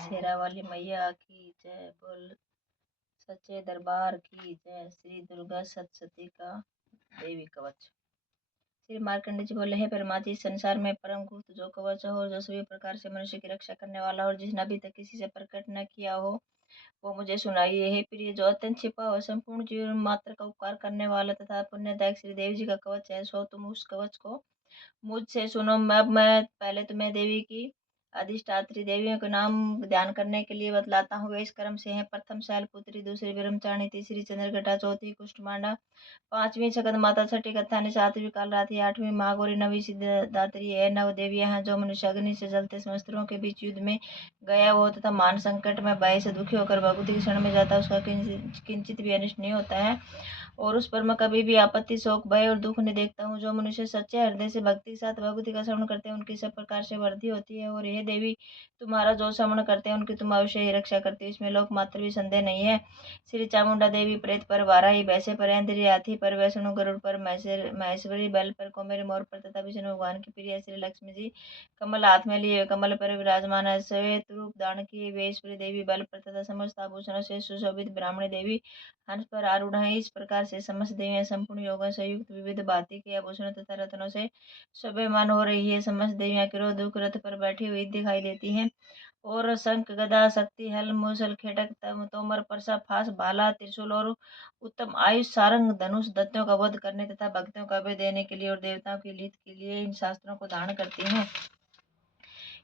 शेरा वाली मैया की जय। बोल सच्चे दरबार की जय। श्री दुर्गा सप्तशती का देवी कवच। श्री मार्कंडेय जी बोले, हे परमात्मा, इस संसार में परम गुप्त जो कवच हो, जो सभी प्रकार से मनुष्य की रक्षा करने वाला, और जिसने अभी तक किसी से प्रकट न किया हो, वो मुझे सुनाइए। हे प्रिय, जो अत्यंत छिपा हो, संपूर्ण जीवन मात्र का उपकार करने वाला तथा पुण्यदायक श्री देवी जी का कवच है, सो तुम उस कवच को मुझसे सुनो। अब मैं पहले तुम्हें देवी की अधिष्ठात्री देवियों के नाम ध्यान करने के लिए बतलाता हूँ। वे इस क्रम से हैं: प्रथम शैलपुत्री, दूसरी ब्रह्मचारिणी, तीसरी चंद्रघटा, चौथी कुष्ठमांडा, पांचवी छगद माता, छठी कत्यानी, सातवीं कालरात्रि, आठवीं महागौरी, नवीं सिद्धदात्री। है नव देवियां हैं जो मनुष्य अग्नि से जलते शस्त्रों के बीच युद्ध में गया हो तथा मान संकट में भय से दुखी होकर भगवती की शरण में जाता है, उसका किंचित भी अनिष्ट नहीं होता है, और उस पर मैं कभी भी आपत्ति, शोक, भय और दुख नहीं देखता हूँ। जो मनुष्य सच्चे हृदय से भक्ति के साथ भगवती का श्रवण करते हैं, उनकी सब प्रकार से वृद्धि होती है। और यह देवी, तुम्हारा जो श्रवण करते हैं उनकी तुम अवश्य ही रक्षा करती हो, इसमें लोक मात्र भी संदेह नहीं है। श्री चामुंडा देवी प्रेत पर, वाराही भैंसे पर, इंद्रिय हाथी पर, वैष्णु गरुड़ पर, महेश्वरी बैल पर, कुमेर मोर पर तथा विष्णु भगवान की प्रिय श्री लक्ष्मी जी कमल हाथ में लिए कमल पर विराजमान है। श्वेत रूप धारण किए वे ईश्वरी देवी बल पर तथा समस्त आभूषणों से सुशोभित ब्राह्मणी देवी हंस पर आरूढ़ है। इस प्रकार से समस्त देवियां संपूर्ण योगों से युक्त विविध भांति के आभूषणों तथा रत्नों से शोभायमान हो रही है। समस्त देवियां क्रोध दुख रथ पर बैठी हुई दिखाई देती हैं, और शंख गदा शक्ति हल मूसल खेटक तोमर परसा फास भाला त्रिशूल और उत्तम आयुष सारंग धनुष दत्तों का वध करने तथा भक्तों का अभय देने के लिए और देवताओं के हित के लिए इन शास्त्रों को धारण करती हैं।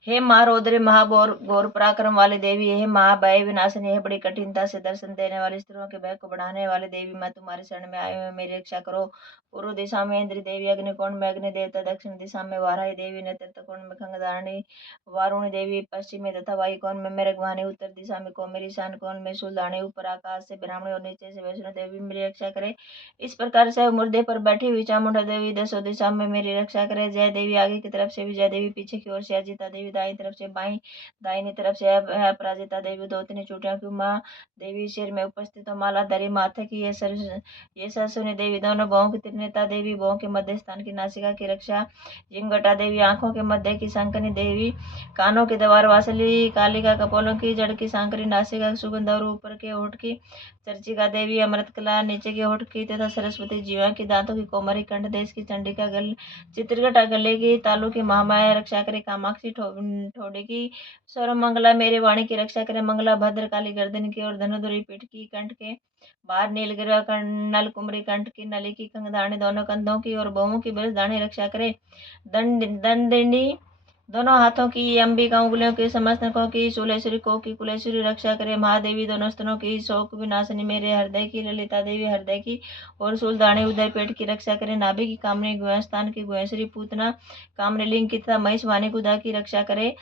हे महारौद्री महाघोर घोर पराक्रम वाली देवी, हे महाभय विनाशिनी, हे बड़ी कठिनता से दर्शन देने वाली, स्त्रियों के भय को बढ़ाने वाली देवी, मैं तुम्हारे शरण में आई हूँ, मेरी रक्षा करो। पूर्व दिशा में इंद्र देवी, अग्निकोण में अग्नि देवता, दक्षिण दिशा में वाराही देवी, नेतृत्व कोण में खंगधारणी वारुणी देवी, पश्चिम में तथा वायु कोण में मेघवानी, उत्तर दिशा में कोमेरी, ईशान कोण में शूलधारणी, ऊपर आकाश से ब्राह्मणी और नीचे से वैष्णो देवी मेरी रक्षा करे। इस प्रकार से मुर्दे पर बैठी हुई चामुंडा देवी दसों दिशा में मेरी रक्षा करे। जय देवी आगे की तरफ से विजय देवी, पीछे की ओर से अजिता देवी, दाई तरफ से बाई, दाहिनी तरफ से अपराजिता देवी, दो तीन चोटियों की उमा देवी, सिर में उपस्थित माला धरी माथे की ये सरसुनी देवी, दोनों भवों की त्रिनेता देवी, भवों के मध्य स्थान की नासिका की रक्षा जिंगटा देवी, आंखों के मध्य की शंकनी देवी, कानों की द्वार वासली कालिका, कपोलों की जड़ की सांकरी, नासिका सुगंध और ऊपर के होठ की चर्चिका देवी, अमृत कला नीचे के होठ की तथा सरस्वती जीवा की, दांतों की कोमरी, कंठ देश की चंडिका, गल चित्रगटा गले की, तालु की महामाया रक्षा करे, कामाक्षी ठोड़ी की, सर्वमंगला मेरी वाणी की रक्षा करे, मंगला भद्र काली गर्दन की और धनुधुरी पीठ की, कंठ के बाहर नीलगिरा नल कुमरी, कंठ की नली की, कंगधारणी दोनों कंधों की और बहुओं की बृहदारणी रक्षा करे, दंडिनी दोनों हाथों की, अंबिका उंगलियों की, समस्त नखों की, शूलेश्वरी को की, कुलेश्वरी रक्षा करे, महादेवी दोनों स्तनों की, शोक विनाशिनी मेरे हृदय की, ललिता देवी हृदय की और शूलधारणी उदय पेट की रक्षा करे, नाभि की कामनी, गुहस्थान की गुहेश्वरी पूतना कामनी लिंग की तथा महिषवाणी गुदा की रक्षा करे,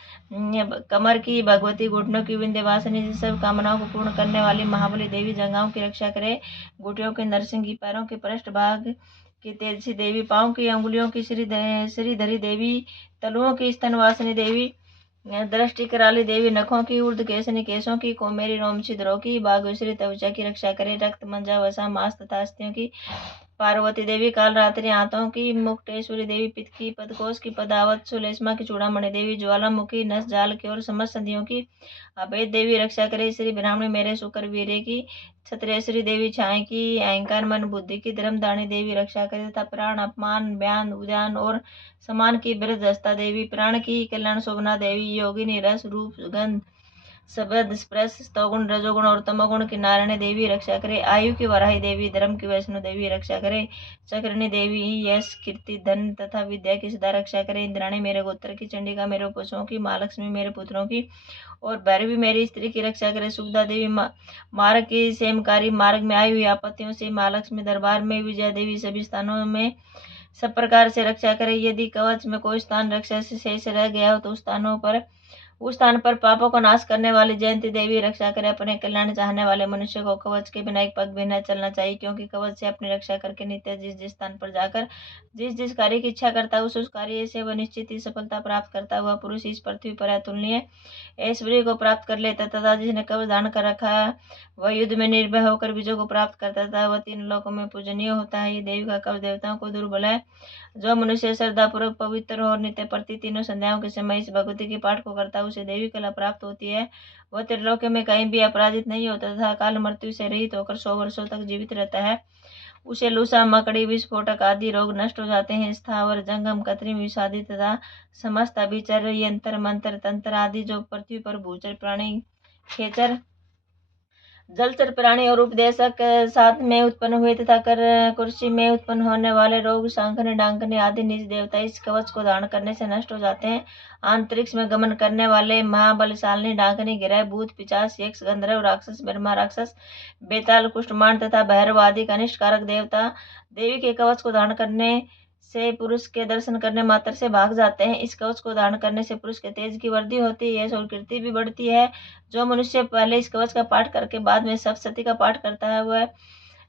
कमर की भगवती, घुटनों की विंध्यवासिनी, सब कामनाओं को पूर्ण करने वाली महाबली देवी जंघाओं की रक्षा करे, घुटियों के नरसिंगी, पैरों के पृष्ठ भाग की तेजसी देवी, पांव की अंगुलियों की श्रीधरी देवी, तलुओं की स्तनवासिनी देवी, दृष्टि कराली देवी, नखों की ऊर्ध केसनी, केशों की कोमेरी, रोम छिद्रों की, बाघेश्वरी त्वचा की रक्षा करे, रक्त मंजा वसा मांस तथा अस्थियों की पार्वती देवी, कालरात्रि हाथों की, मुक्तेश्वरी देवी, पित्त की, पदकोश की, पदावत सुलेष्मा की, चूड़ामणि देवी, ज्वालामुखी, नस जाल की और समस्त संधियों की अभेद देवी रक्षा करे, श्री ब्राह्मणी मेरे शुक्र वीरे की, क्षत्रेश्वरी देवी छाए की, अहंकार मन बुद्धि की, धर्मदानी देवी रक्षा करे तथा प्राण अपमान ब्यान उद्यान और समान की बृहस्पति देवी, प्राण की कल्याण शोभना देवी, योगिनी रस रूप गंध शब्द स्पर्श स्तवगुण रजोगुण और तमोगुण की नारायणी देवी रक्षा करे, आयु की वराही देवी, धर्म की वैष्णो देवी रक्षा करे, चक्रणी देवी यश कीर्ति धन तथा विद्या की सदा रक्षा करे, इंद्राणी मेरे गोत्र की, चंडिका मेरे पशुओं की, महालक्ष्मी मेरे पुत्रों की और भैरवी मेरी स्त्री की रक्षा करे, सुखदा देवी मार्ग की सेमकारी, मार्ग में आई हुई आपत्तियों से महालक्ष्मी दरबार में विजया देवी सभी स्थानों में सब प्रकार से रक्षा करे, यदि कवच में कोई स्थान रक्षा से शेष रह गया हो तो उस स्थान पर पापों को नाश करने वाली जयंती देवी रक्षा करे, अपने कल्याण चाहने वाले मनुष्य को कवच के बिना एक पग भी न चलना चाहिए, क्योंकि कवच से अपनी रक्षा करके नित्य जिस जिस स्थान पर जाकर जिस कार्य की इच्छा करता है उस कार्य से वह निश्चित ही सफलता प्राप्त करता हुआ पुरुष इस पृथ्वी पर अतुलनीय ऐश्वर्य को प्राप्त कर लेता तथा जिसने कवच धारण कर रखा है वह युद्ध में निर्भय होकर विजय को प्राप्त करता था, वह तीन लोकों में पूजनीय होता है। ये देवी का कवच देवताओं को दुर्बल है। जो मनुष्य श्रद्धा पूर्वक पवित्र और नित्य प्रति तीनों संध्याओं के समय इस भगवती के पाठ को करता है उसे देवी कला प्राप्त होती है। वह त्रिलोक में कहीं भी अपराजित नहीं होता तथा काल मृत्यु से रहित होकर 100 वर्षों तक जीवित रहता है। उसे लूसा, मकड़ी, विस्फोटक आदि रोग नष्ट हो जाते हैं। स्थावर, जंगम, कृत्रिम, विषादी तथा समस्त अभिचर, यंत्र, मंत्र, तंत्र आदि जो पृथ्वी पर भूचर प्राणी, खेचर, जलचर प्राणी और उपदेशक साथ में उत्पन्न हुए तथा कर कुर्सी में उत्पन्न होने वाले रोग, सांकने, डांकने आदि निज देवता इस कवच को धारण करने से नष्ट हो जाते हैं। अंतरिक्ष में गमन करने वाले महाबलशालिनी डांकनी, गिरह, भूत, पिशाच, यक्ष, गंधर्व, राक्षस, ब्रह्मा राक्षस, बेताल, कुष्ठमांड तथा भैरव आदि अनिष्ट कारक देवता देवी के कवच को धारण करने से पुरुष के दर्शन करने मात्र से भाग जाते हैं। इस कवच को धारण करने से पुरुष के तेज की वृद्धि होती है और कीर्ति भी बढ़ती है। जो मनुष्य पहले इस कवच का पाठ करके बाद में सप्तशती का पाठ करता है वह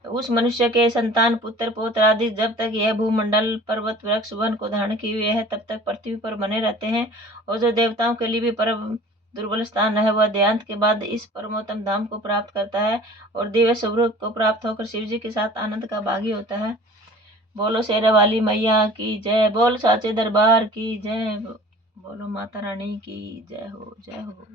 उस मनुष्य के संतान, पुत्र, पौत्र आदि जब तक यह भूमंडल, पर्वत, वृक्ष, वन को धारण किए हुए है तब तक पृथ्वी पर बने रहते हैं। और जो देवताओं के लिए भी परम दुर्बल स्थान है वह देहांत के बाद इस परमोत्तम धाम को प्राप्त करता है और दिव्य स्वरूप को प्राप्त होकर शिव जी के साथ आनंद का भागी होता है। बोलो शेरा वाली मैया की जय, बोल साचे दरबार की जय, बोलो माता रानी की जय हो, जय हो।